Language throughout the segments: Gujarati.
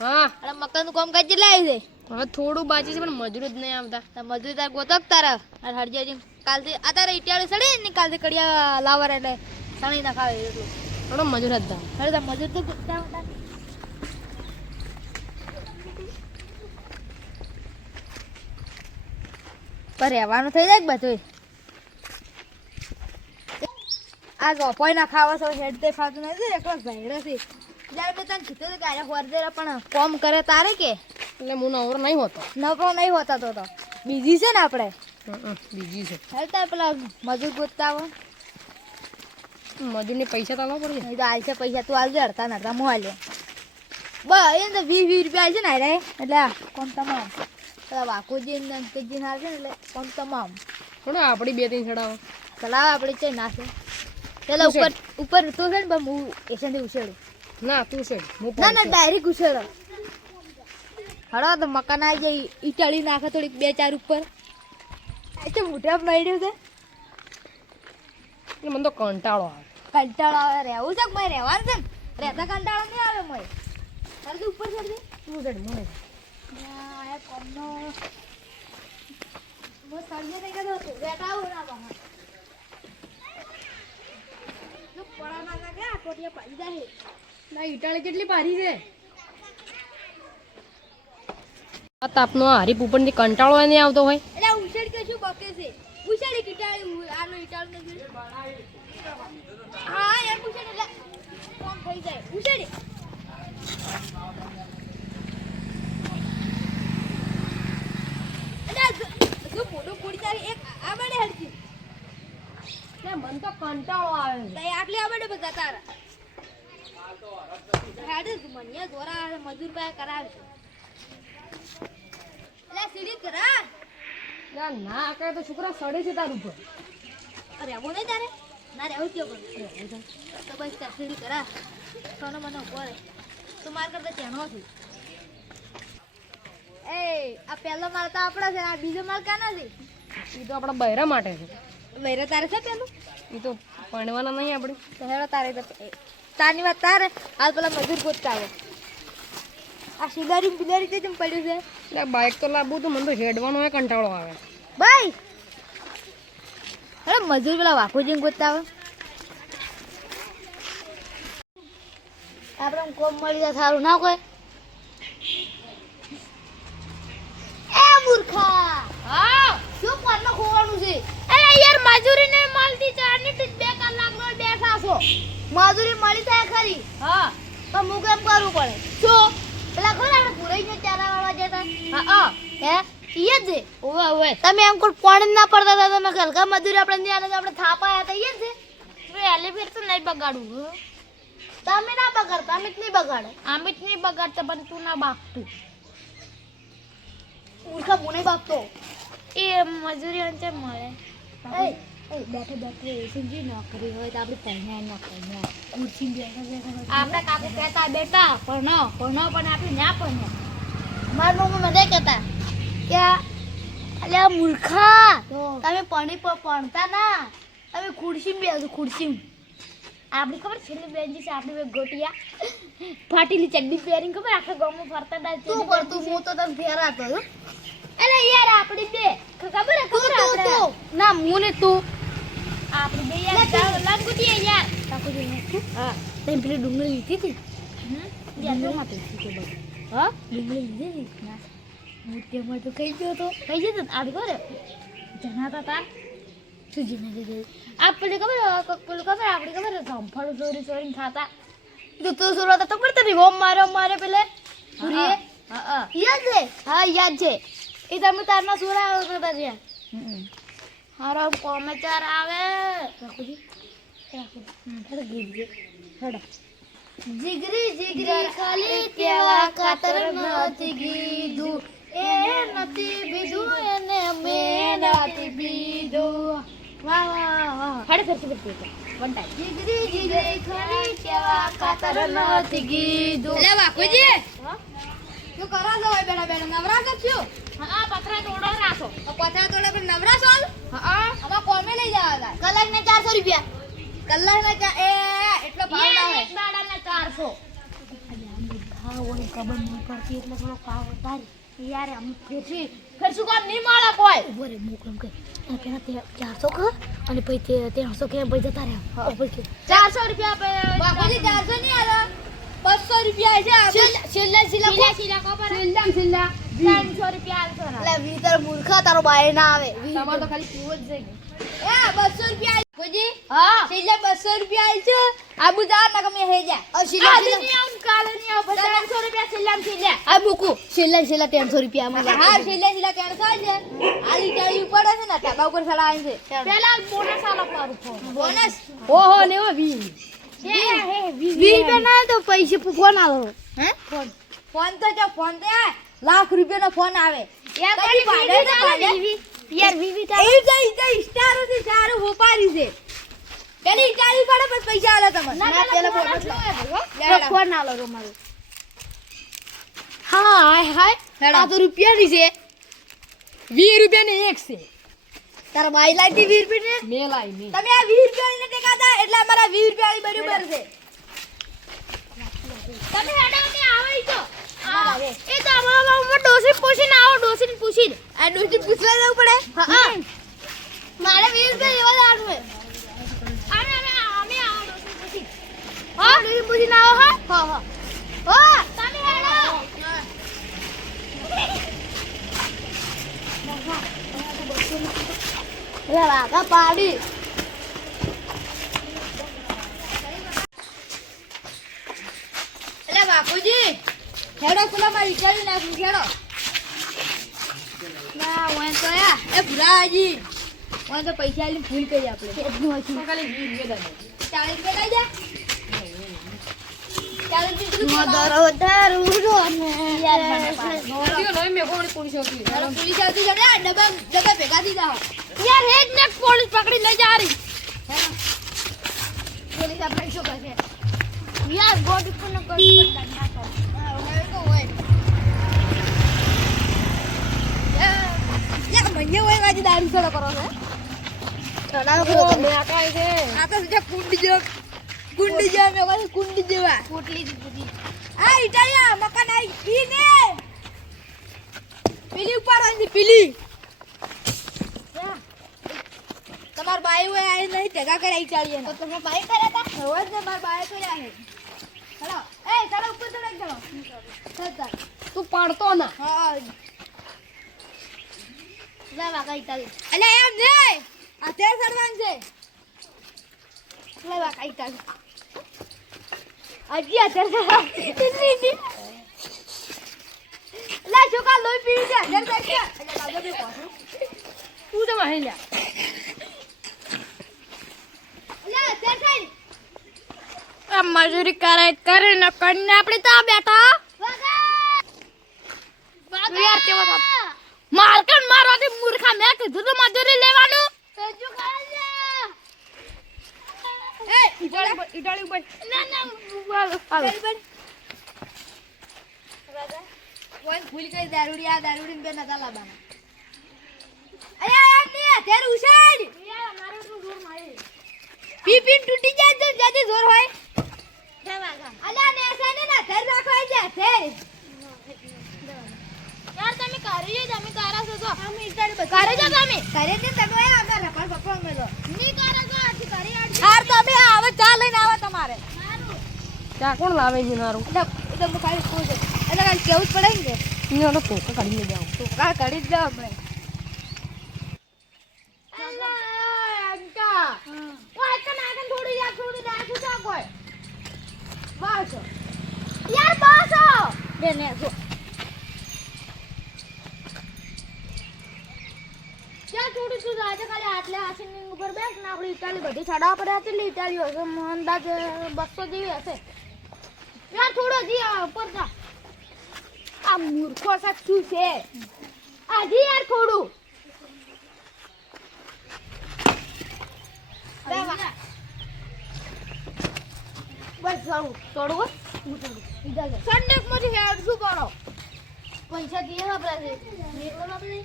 હા અને મકાનનું કામ કાજ કેટલા આવી છે હવે થોડું બાકી છે પણ મજૂર જ નહીં આવતા. મજૂરી તાર ગોતક તારા અને હરજી કાલથી આ તારે ઇટાળી સડી ને કાલથી કડિયા લાવર એટલે સણી નાખાવે એટલું થોડો મજૂર હતા. અરે તાર મજૂર તો ગોતતા હતા. પર રહેવાનું થઈ જાય બધું. આ ગોપોય ના ખાવા છો હેડ તે ફાતું નથી એકલો ભાઈડો છે. જ્યારે મેં તને કીધું હતું કે આજે હોરદેરા પણ કોમ કરે તારે કે એટલે હું નવરો નહીં હોતો. નવરો નહીં હોતા તો બીજી છે ને આપણે બીજી છે હેડ તાર પેલા મજૂર ગોતતા આવો મજૂરને પૈસા તો આવવા પડે. નહીં તો આલશે પૈસા તું આલજે અડતા નડતા હું આલ્યો બસ એને તો 20 રૂપિયા આવશે ને રે એટલે કોમ તમામ પેલા વાકુજી ને અંકિતજી ને આવશે ને એટલે કોમ તમામ થોડો આપણી બે ત્રણ ચડાવો ચલાવ આપણે ચઈ નાખે પેલા ઉપર ઉપર તું છે ને પણ હું એસેન્ડી ઉછેડું ના તું છે ના ના ડાયરેક્ટ ઉછેડો હળો તો મકાન આવી જાય ઈટાળી નાખે થોડીક 2-4 ઉપર એટલે મોઢા મળ્યું છે એ મને તો કંટાળો આવે. કંટાળો આવે રહેવું છે મેં રહેવાનું છે ને રહેતા કંટાળો નહીં આવે મેં તારે ઉપર ચડજે તું છે મને આ કોમનો હું સળજે નહીં કહેતો બેટા આવું ના બહાર જો પડા ના લાગે આ કોટિયા પાડી જાય ના ઈટાળી કેટલી ભારી છે. આ તાપનો હારી ઉપરથી કંટાળો નહીં આવતો હોય. એટલે ઉછેડ કે શું બકે છે ઉછેડી કીટાળી આનો ઈટાળ નથી હા યાર ઉછેડ એટલે કોમ થઈ જાય ઉછેડી એટલે જો મોટો પડી જાય એક આ બડે હરજી ને મને તો કંટાળો આવે છે. તઈ આટલી આ બડે બધા તારા હેડ મનિયા દોરા મજૂર પાસે કરાવે એટલે સીડી કરા ના કરે તો છોકરા સડે છે તાર ઉપર. અરે આવો નહીં તારે ના રહેવું જ પડે તો બસ સીડી કરા સોનો મને પડે તો માર કરતા ચેનો છું એ આ પહેલો માલ તો આપણા છે આ બીજો માલ કાના છે એ તો આપણા બૈરા માટે છે. વૈરા તારે છે પેલું એ તો ભણવાના નહીં આપણે. તો હેડો તારે તારની વાત તારે હાલ પેલા મજૂર ગોતતા આવે આ સિદારી બિદારી તે જેમ પડ્યું છે એટલે બાઇક તો લાવવું તો મને તો હેડવાનો હોય કંટાળો આવે. ભાઈ અરે મજૂર પેલા વાઘોજી ગોતતા આવે આપણે કોમ મળી જાય સારું ના કોઈ એ મૂર્ખા હા શું કોણનો ખોવાનું છે અરે યાર મજૂરી ને મળતી 4 ની 2 કલાક નો બેઠા છો. મજૂરી મળી જાય ખરી હા તો હું કેમ કરવું પડે શું પેલા ખબર આપણે પુરાઈને ચારા વાળવા જતા હા હે ઈ જ ઓવે ઓવે તમે એમ કોઈ પાણી ના પડતા હતા તમે હલકા મજૂરી આપણે નહીં આલે તો આપણે થાપા આયા હતા ઈ જ તો એલિફેર તો નહીં બગાડવું. તમે ના બગાડતા અમે જ નહીં બગાડે આમ જ નહીં બગાડતા પણ તું ના બાકતું. મૂર્ખા હું નહીં બાપતો એ મજૂરી અંચે મળે. એ બેઠે બેઠે એસી નોકરી હોય તો આપણે પહેણ્યા નોકરી ખુરશી બેઠા બેઠા આપણે કાકુ કહેતા બેટા પણ આપણે ના પણ મારા મમ્મી મને કહેતા કે અલ્યા મૂર્ખા તમે ભણતા ના તમે ખુરશી બેસો ખુરશી આપણી ખબર છેલ્લી બેન્ચી છે આપણી બે ગોટિયા ફાટીલી ચડ્ડી પહેરીને ખબર આખા ગામમાં ફરતા હતા. તું કરતું હું તો તને ફેરાતો છું અરે યાર આપણી બે ખબર આપણે ના હું ને તું આપણી બે યાર લાગુતી યાર હા તમે પેલી ડુંગળી લીધી હતી ડુંગળીમાં પૈસી કે બધું હા ડુંગળી લીધી હતી ના મોટેમાં તો કઈ ગયો તો કઈ જતો આ ખબર જણાતા તા તું જીને લીધી આપ પેલી ખબર આપણી ખબર જમફળ ચોરી ખાતા તું સુરત તો પડતો નહીં ઓમ મારે પેલે પૂરીએ હા યાદ છે હા યાદ છે એ તમે તારના સુરા આવતો હતા ત્યાં હારો કોમેચાર આવે જીગરી જીગરી ખાલી કેવા ખાતર નથી કીધું એ નથી બીધું એને મેં નથી બીધું વાહ વાહ વાહ હાડે ફરતી વન ટાઈમ જીગરી જીગરી ખાલી કેવા ખાતર નથી કીધું લે વાકોજી તું કરો છો બેડા બેડા નવરા છો હા પતરા તોડો રાખો પથરા તોડે પણ નવરા છો હા આમાં કોમે લઈ જવા કલાક ને 400 રૂપિયા કલાક ના એટલો ભાવ ના હોય એક દાડાના 400 ના હોય ખબર નહીં પડતી એટલે થોડો કાવ તારી યાર આમ ફેરશું કામ નહીં મળે કોઈ ઉભો રે મોકલમ કે પેલા તે 400 ક અને પછી તે 300 કે પછી જતા રહ્યા પછી 400 રૂપિયા બાપુજી 400 નહીં આલે 200 રૂપિયા છે છેલ્લા ખબર છેલ્લા 300 રૂપિયા આલતો ના એટલે વીતર મૂર્ખા તારો બાય ના આવે તમાર તો ખાલી પીવો જ જઈ એ 200 રૂપિયા બાપુજી હા છેલ્લે 200 રૂપિયા આલ છે આબુ જા ના કમે હે જા કાલે નહીં આવું કાલે નહીં આવું 300 રૂપિયા છેલ્લા આ મૂકું છેલ્લે 300 રૂપિયા માં હા છેલ્લે 300 છે આલી ચાલી પડે છે ને ધાબા ઉપર સડા આવે છે પેલા બોનસ આલો પારું ફોન બોનસ ઓહો લેવો 20 હે 20 ના તો પૈસે ફોન આલો હે ફોન તો જો ફોન તો લાખ રૂપિયાનો ફોન આવે યાર કઈ ભાડે ભાડે ભાડે યાર 20 એ જઈ સ્ટાર થી સારું હોપારી છે પેલી ચાલી પડે પછી પૈસા આલે તમને ના પેલા લેવડા. ફોન આલો રો મારો હા હાય હેડો. આ તો રૂપિયાની છે 20 રૂપિયાની એક છે તારા બાઈ લાઈટી 20 રૂપિયા મે લાઈ ની તમે આ 20 રૂપિયા ને ટેકાતા એટલે અમારા 20 રૂપિયા બરાબર છે તમે હેડો ને આવે તો ના લાગે. એ તો અમારા ડોસી પૂછીને આવો ડોસીને પૂછીને આ ડોસી પૂછવા જવું પડે હા મારે 20 રૂપિયા લેવા જવાનું છે અમે આવો ડોસીને પૂછી હા ડોસી પૂછીને આવો હા હા તમે હેડો લે વાકા પાડી એટલે બાપુજી હેડો પેલા માં વિચારી નાખું હેડો ના ઓય તો યા એ ભુરાજી ઓય તો પૈસા આલી ભૂલ કરી આપણે કેટલું હતું ખાલી 20 રૂપિયા 40 રૂપિયા લઈ જા 40 રૂપિયા પોલીસ આવતી જડે ડબ્બા ભેગા થઈ જાઓ યાર હેડ ને પોલીસ પકડી લઈ જા રહી પોલીસ આપણે શું કરશે યાર ગોડ ઉપર ન કરી નાખો હવે તો હોય યા મને હોય આજે દારૂ સડો કરો છે સડાવો કરો મે આકાય છે આ તો જે કુંડી જેવા મેં કહ્યું કુંડી જેવા પોટલી દીધી આ ઇટાલિયા મકાન આઈ ઈ ને પેલી ઉપર આંધી પેલી તમાર બાઈ હોય આઈ નહીં ટેકા કરે ઇટાલિયા તો તમે બાઈ કર્યા તા હવે ને માર બાઈ કર્યા હે હેલો એ ચાલો ઉપર ચડો એક જણો ચાલ તું પાડતો ના હા લે વાગા ઇટાલી અલે એમ નહીં આ તે સડવાન છે લે વાકા ઇટાલી અજી આ તે લે છોકા લોહી પી જા ઘર તક અલે લાગો બે પાછું તું તો મહેલ્યા લે તે સાઈડ આ મજૂરી કરે ને કરીને આપણે તો બેઠા યાર કેવો થાપ મારકન મારવાથી મૂર્ખા મેં કીધું તો મજૂરી લેવાનું એ ઇટાલી ઉપર ના હાલો વન ફૂલ કઈ દારૂડી બે નતા લાબાના અરે યાર ને તેર ઉછાડ યાર મારે તો જોર મારી પીપીન તૂટી જાય તો જાજે જોર હોય છે વાગા અલ્યા ને એસા ને ના ધર રાખો છે તેર યાર તમે કરી તમે કારા છો તો અમે ઇટાડી બસ કરે છો તમે કરે છે તમે આગળ રખડ પપ્પા મે લો ની કરે છો આથી કરી આડ હાર તમે આવે ચા લઈને આવો તમારે ચા કોણ લાવે છે મારું એટલે હું ખાલી પૂછ એટલે કાલ કેવું જ પડે ને ઈનો પોકા કાઢી લઈ જાવ તો કા કરી જ જાવ આપણે અંકા ઓય કનાગન થોડી યાર થોડી નાખું જા કોઈ બસ યાર બસ બે ને જો ક્યાં થોડી તું આજે ખાલી આટલે આસીની ઉપર બેસ ને આપણી ઇટાલી બધી છડા પડ્યા છે એટલે ઇટાલી હશે અંદાજ 200 જેવી હશે યાર થોડો જી ઉપર જા આ મૂર્ખો સાચું છે આજી યાર થોડું બસ જાઉં થોડું સંડેક માંથી હેડ શું કરો પૈસા દીએ આપણા છે મેલો આપણે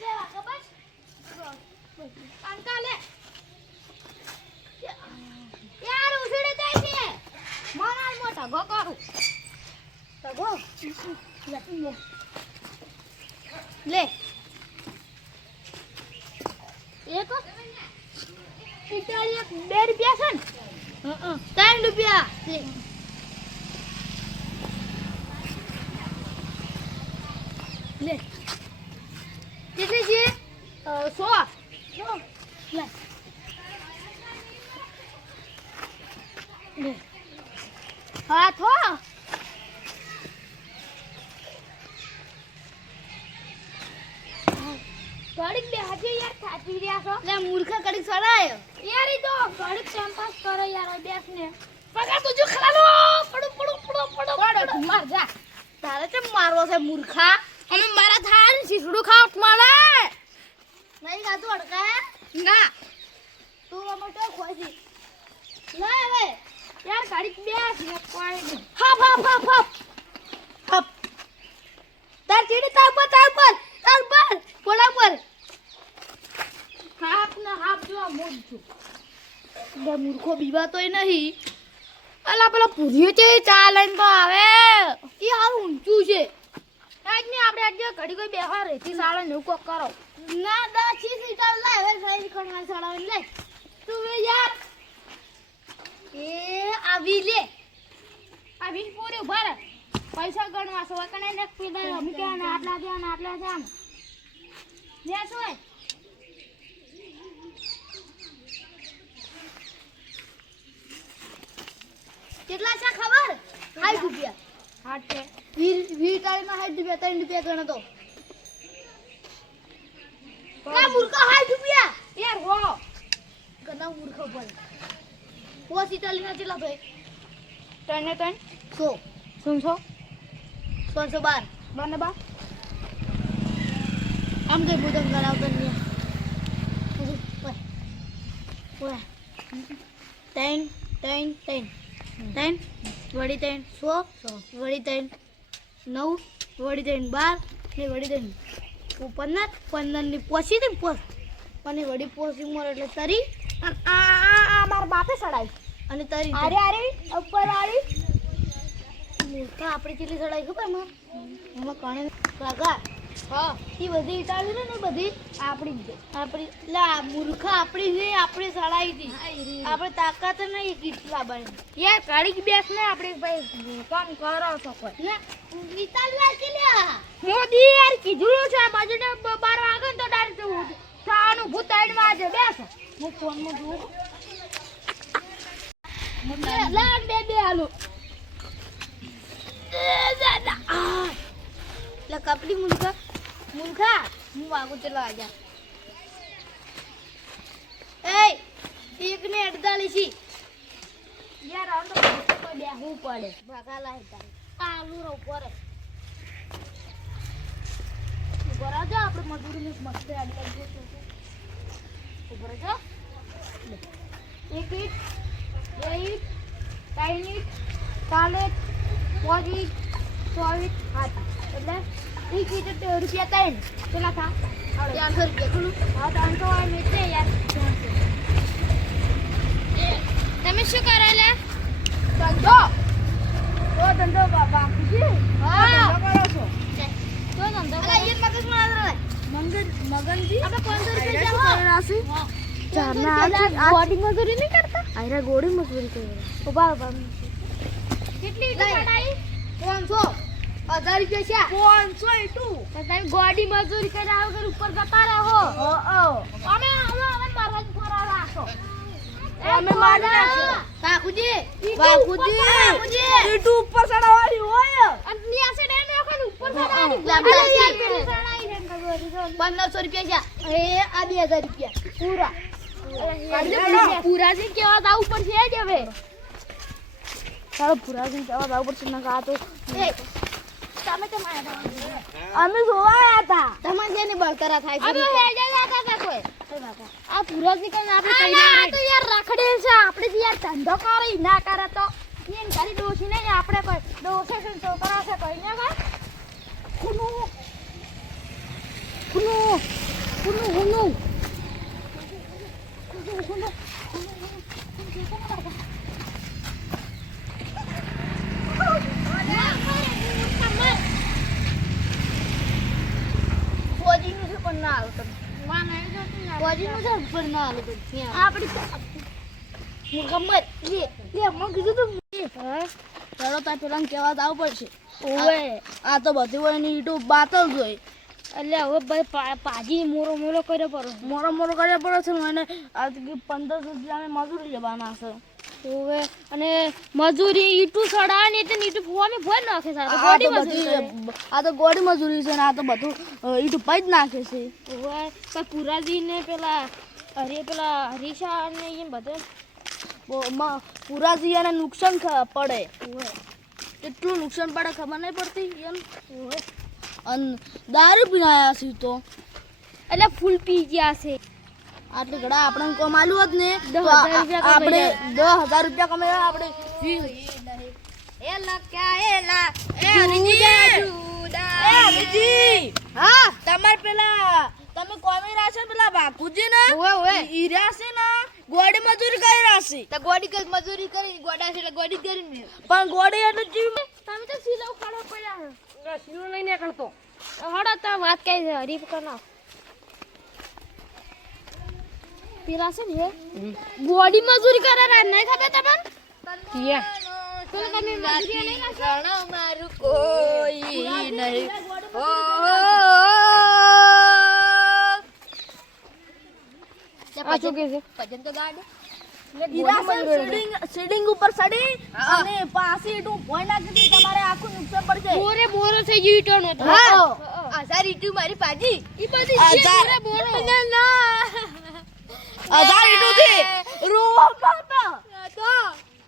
લે વાકા બસ અંકા લે યાર ઉછળે જાય છે મારા મોટા ગો કરું ભાગો લે એક ઇટાલી 2 રૂપિયા છે ને 3 રૂપિયા લે કેટલી છે 100 લે લે હાથ હો ઘડીક બે હજી યાર થાકી રહ્યા છો લે મૂર્ખા કડીક સડાયો યાર ઈ તો ઘડીક ટાઈમ પાસ કરો યાર બેસ ને પગાર તો જો ખલાનો પડો માર જા તારે કેમ મારવો છે મૂર્ખા અમે મારા થાળ શીસડું ખાવ મળે નહીં ખાતું અડકા ના તું અમાર ખોજી લે હવે યાર ઘડીક બેસ ને કોઈ હા હપ તાર ચીડી તાર પર પોડા પર હાપ ને હાપ જો મોજ છું બે મૂર્ખો બીવાતોય નહીં અલા પેલો પૂરીઓ છે ચા લઈને તો આવે એ હારું ઊંચું છે આજ ને આપણે આજે ઘડી કોઈ બેહવા રેતી સાળા ને કોક કરો ના 10 સીટર લાય હવે સાઈડ ખણવા સડાવી લે તું યાર એ આવી લે આ 20 પૂરી ઉભા રહે પૈસા ગણવા છો કને ને પીડા અમે કે ને આટલા દે ને આટલા દે આમ લે સોય કેટલા છે ખબર 60 રૂપિયા હાટ છે 20 ટાળીમાં 60 રૂપિયા 3 રૂપિયા ગણો તો ના મૂર્ખા 60 રૂપિયા યાર હો ગના મૂર્ખો પર પોસ ઇટાલીના કેટલા થાય તને તન 100 શું છો 112 બને બા આમ કઈ બુદમ કરાવતો નહીં ઓય 3 વળી 3 100 વળી 3 9 વળી 3 12 ને વળી 3 15 ની પોસી દે પોસ અને વળી પોસી મોર એટલે તરી આ માર બાપે સડાઈ અને તરી અરે ઉપર આરી મૂર્ખા આપણે કેટલી સડાઈ ખબર એમાં કણે કાકા હા એ બધી ઇટાલી ને બધી આપણી લા મૂર્ખા આપણી છે આપણે સડાઈ હતી આપણે તાકાત નહીં કેટલા બની યાર ગાડી બેસ ને આપણે ભાઈ કામ કરો છો કોઈ ને ઇટાલી કે લ્યા મોદી યાર કીધું છે આ બાજુ ને 12 વાગે ને તો ડાયરેક્ટ સાનું ભૂતાઈડ માં આજે બેસ હું ફોન માં જોઉં લા બે હાલો લા કપડી મૂર્ખા હું વાગું ચલો આજા એક ને 48 યાર આમ તો કોઈ બેહવું પડે ભાગા લાય આલુ રો પર ઉપર આજા આપણે મજૂરી ને મસ્ત આડી લાગી છે ઉપર આજા એક ઈટ બે ઈટ ત્રણ ઈટ ચાર ઈટ પાંચ ઈટ છ ઈટ સાત એટલે એક ઈટ રૂપિયા 3 કેટલા થા 400 રૂપિયા ખરું હા 300 આ મેટે યાર તમે શું કરો લે ધંધો તો ધંધો બાપા ખુશી હા. ધંધો કરો છો તો ધંધો અલા એ મગજ માં આદરા મગનજી આપણે 500 રૂપિયા રાશી ચારના આ ગોડી મજૂરી નહીં કરતા આયરા ગોળી મજૂરી કરે ઉભા ઉભા કેટલી ઈટ લઈ. પડાઈ 500 1000 રૂપિયા છે 500 ઈટું તો તમે ગોડી મજૂરી કરી આવો કે ઉપર જતા રહો અમે મારવા જ ફરા રાખો અમે મારી નાખો કાકુજી ઈટ ઉપર ચડાવવાની હોય અને નીચે ડેમ એખન ઉપર ચડાવવાની અરે યાર, પેલી ચડાઈ ને ખબર 1500 રૂપિયા છે એ આ 2000 રૂપિયા પૂરા પૂરાજી કેવા દાવ ઉપર છે જ હવે ચાલો પૂરાજી કેવા દાવ ઉપર છે ના કા તો એ તમે તો માયા અમે જોવા આયા હતા તમારે જેને બળતરા થાય છે અમે હેજા જાતા હતા કોઈ આ પૂરાજી કઈ આપણે કઈ આ તો યાર રખડે છે આપણે જે યાર ધંધો કરી ના કરે તો એન ઘરી ડોસી નહીં આપણે કોઈ ડોસે છે છોકરા છે કઈ ને કઈ કુનું કુનું કુનું કુનું હાલ તમે વાન આવી જતું ને પોજીનું છે ને પણ ના હાલ પછી આપડી મુગમ્મત લે મને કીધું તું હા ચાલો તાર પેલા કહેવા જ આવવું પડશે ઓવે આ તો બધી હોય ની યુટ્યુબ બાતલ જોઈ એટલે હવે ભાઈ પાજી મોરો મોરો કર્યો પર મોરો મોરો કર્યા પડે છે ને એને આ 1500 રૂપિયા મજૂરી લેવાના છે ઓવે અને મજૂરી ઈટુ સડા ને તે ઈટુ ફોમે ફોન નાખે સારું આ ગોડી તો મજૂરી કરે. બધી આ તો ગોડી મજૂરી છે ને આ તો બધું યુટ્યુબ જ નાખે છે ઓવે પણ પુરાજી ને પેલા પેલા હરીશા ને એ બધે પૂરા જીયાને નુકસાન પડે ઓવે કેટલું નુકસાન પડે ખબર નહીં પડતી એમ ઓવે અને દારૂ પીનાયા છે તો એટલે ફૂલ પી ગયા છે આટલી ઘડા આપણે કમાલું હોત ને તો 10,000 રૂપિયા આપણે કમાઈ 10,000 રૂપિયા કમાયા આપણે એ લક્યા એ લા હરીજી હા તમાર પેલા તમે કોમી રાશે પેલા બાપુજી ને ઓવે ઓવે ઈરા છે ને ગોડી મજૂરી કરી રાશે તો ગોડી કઈ મજૂરી કરી ગોડા છે એટલે ગોડી કરી ને પણ ગોડી એટલે જીવ તમે તો સીલો ખાડો પડ્યા સીલો લઈને નીકળતો હડા તા વાત કઈ છે હરીફ કરના પેલા છે ને ગોડી મજૂરી કરે રા નહીં ખબર તમને પેલો તમે મજૂરી નહીં કરશો મારું કોઈ નહીં આ શું કે છે ભજન તો ગાડ સીડિંગ ઉપર સડી અને પાછી ઈટું ભોય નાખી દીધી તમારે આખું નુકસાન પડશે બોરે બોરો થઈ ગયું ઈટોનો તો હા. આસાર ઈટુ મારી પાજી ઈ બધી આઝાદ. બોરે બોરો હજાર ઈટું થી રોવા પાતા તો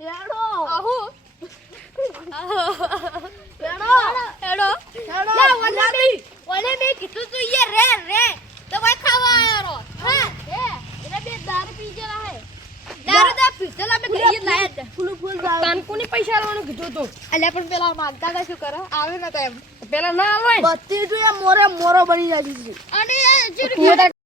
હેડો આહુ હેડો હેડો હેડો લા ઓલે મે કીધું તું યે રે તો કોઈ ખાવા આયો રો હા એટલે બે દારૂ પી ગયેલા હે દારૂ દા પીતલા મે ઘરે લાયા હતા ફૂલ કાનકોની પૈસા લેવાનું કીધું તું એટલે પણ પેલા માંગતા હતા શું કરે આવે ન તો એમ પેલા ના આવે બત્તી તું મોરે મોરો બની જાય છે અને